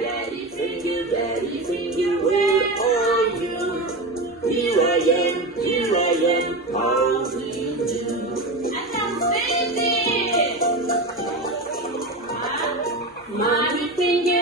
Daddy finger, where are you? Here I am, how do you do? And now say this. Mommy finger,